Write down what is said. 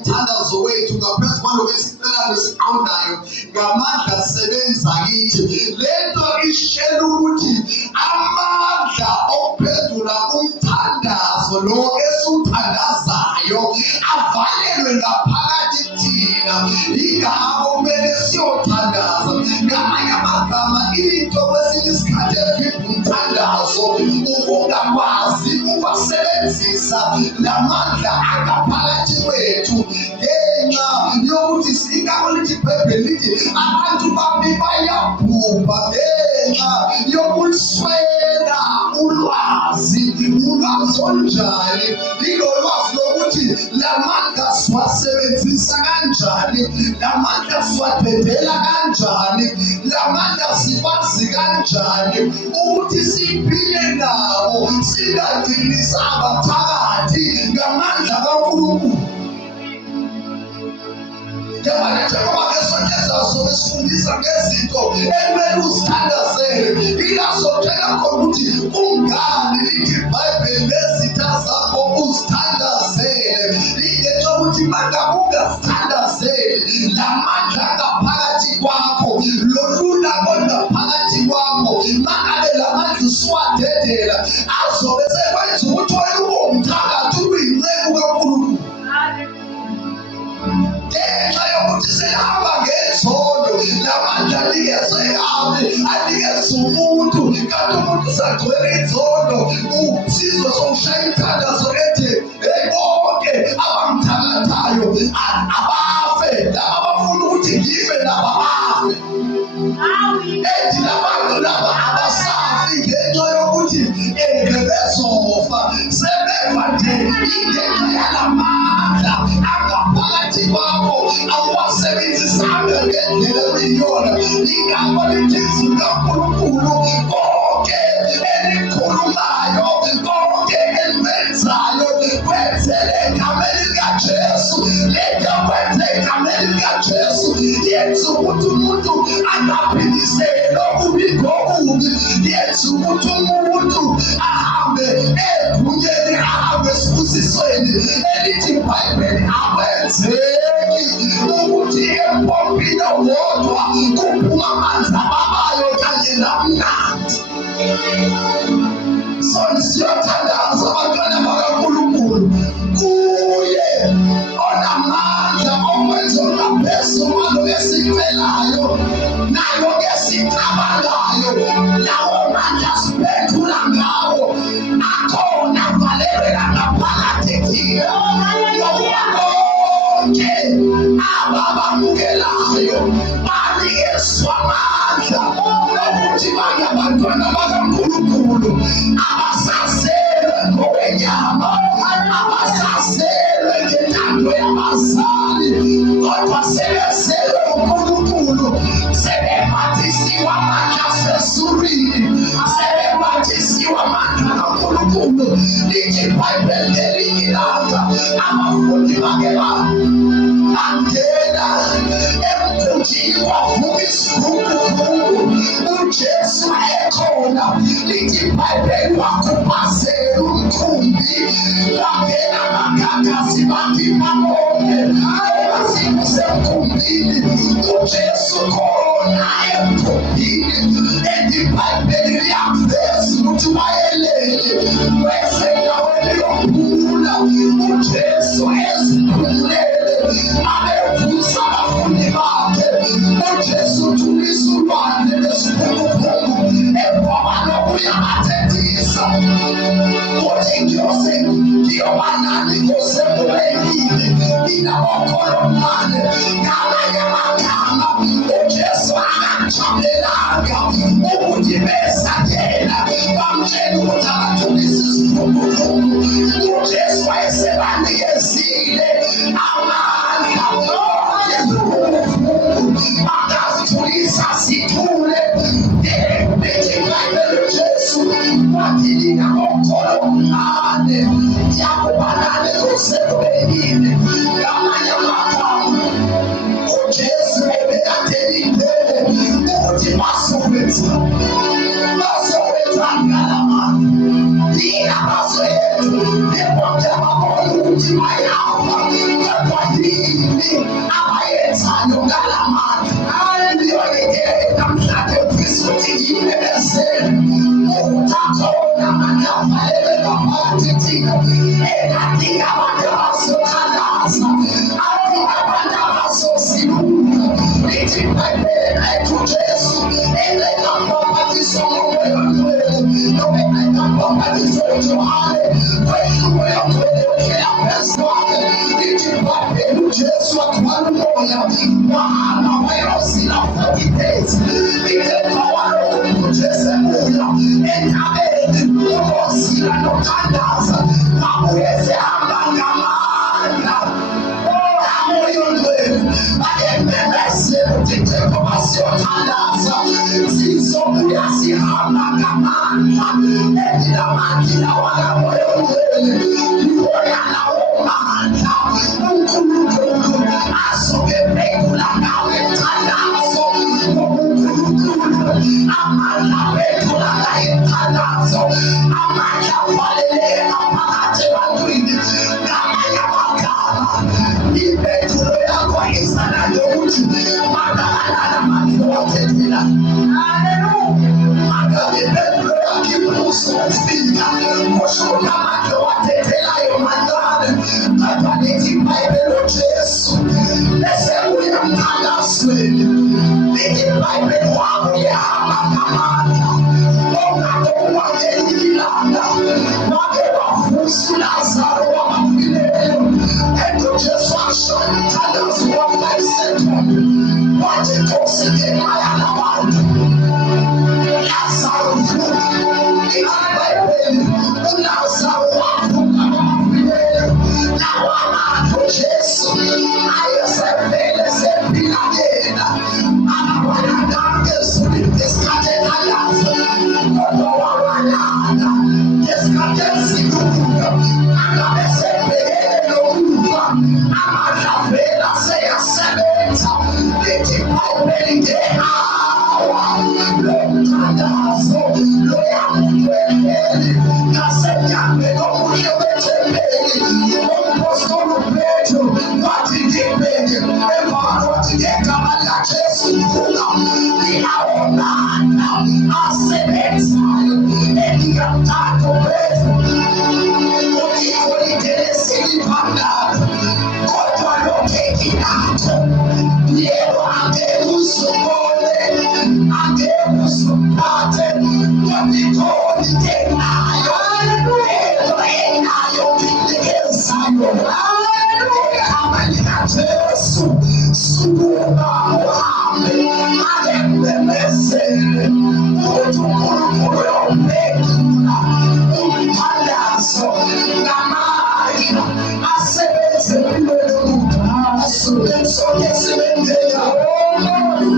umthandazo wethu ngaphezu kwalokho esicelayo siqondayo ngamandla asebenza kithi. Lento ishela ukuthi amandla okuphendula umthandazo lo esuthandazayo avalelwe ngaphakathi thina. Ingakho kumele siyothandaza. Ngamanye amagama into kwesinye isikhathi evimba umthandazo ukungakwazi ukwasebenzisa lamandla angaphakathi kwethu ngenxa yokuthi singakolithi iBhayibheli lithi abantu bami bayabhubha ngenxa yokuswela ulwazi. Ulwazi olunjani? Ilo lwazi lokuthi lamandla siwasebenzisa kanjani, lamandla siwadedela kanjani, lamandla sikwazi kanjani ukuthi siphile nawo singadingisanga phakathi ngamandla kaNkulunkulu. Njengoba ngesonto sobe sifundisa ngezinto ekumele uzithandazele, ingazotshela khona ukuthi kungani lithi iBhayibheli lezitha zakho uzithandazele. Ingenxa ukuthi mangabe ungazithandazeli lamandla ngaphakathi kwakho, lolula ngaphakathi kwakho, mangabe lamandla usuwadedela azobe sekwenza ukuthi wena ube umthakathi, ube yinceku kaNkulunkulu. Ngenxa yokuthi sehamba ngezondo lamandla anikeze umuntu, kanti umuntu usagcwele izondo, usizwe sowushaya imithandazo ethi hey bonke abangithakathayo abafe, laba abafuna ukuthi ngife nabo abafe. Ethi labantu laba abasafi ngenxa yokuthi bebezofa sebefa nje. Ingenxa yalamandla angaphakathi kwakho awasebenzisanga ngendlela ekuyiyona. Ingakho lithi izwi likaNkulunkulu konke elikhulumayo, konke elikwenzayo kwenzele egameni likaJesu. Lento kwenze egameni likaJesu yenza ukuthi umuntu angaphindiseli okubi ngokubi, yenza ukuthi umuntu ahambe egunyeni, ahambe esibusisweni elithi iBhayibheli akwenzeki ukuthi empompini owodwa kuphuma amanzi ababayo kanye namnandi. So siyothandaza abantwana bakaNkulunkulu kuye onamandla okwenza ngaphezulu kwalokho esicelayo nalokho esicabangayo, lawo mandla siphendula ngawo akhona avalelwe ngaphakathi thina. Ngoba bonke ababamukelayo banikezwa amandla okuthi babe abantwana bakaNkulunkulu, abasazelwe ngokwenyama, abasazelwe ngentando yabazali, kodwa sebezelwe uNkulunkulu, sebephathisiwe amandla asesurini, sebephathisiwe amandla kaNkulunkulu. Lithi iBhayibheli ngelinye ilanga abafundi bake bangena emkhunjini kwavuka isikhulukhulu, uJesu ekhona. Lithi iBhayibheli wakhuphazela umkhumbi, bangena bagagasi bagima bonke basemkhumbini, uJesu khona emkhumbini. iBhayibheli liyaveza ukuthi wayelele wayesendaweni yokuphumula, uJesu eziphumulele abevusa abafundi bakhe. uJesu uthulisa ulwandle lesiphunguphungu empoba nokuyabathethisa ukuthi ngiyoba nani ngosekubekile mina okholomane. Ngamanye amagama uJesu akajabulelanga ukuthi besangena bamtshela ukuthi akathulise isiphunguphungu. uJesu wayesebanikezile amandla akazithulisa sithule. Lithi iBhayibheli uJesu wathi lina okholomane yakuba nani ngosekubekile. Ngamanye amagama uJesu ebekatelile ukuthi bazokwenza ngalamandla. Lina Jesus, one more. Wow, I don't see now 40 days. It's a power of Jesus. And I don't see no candles. I'm going to say, I'm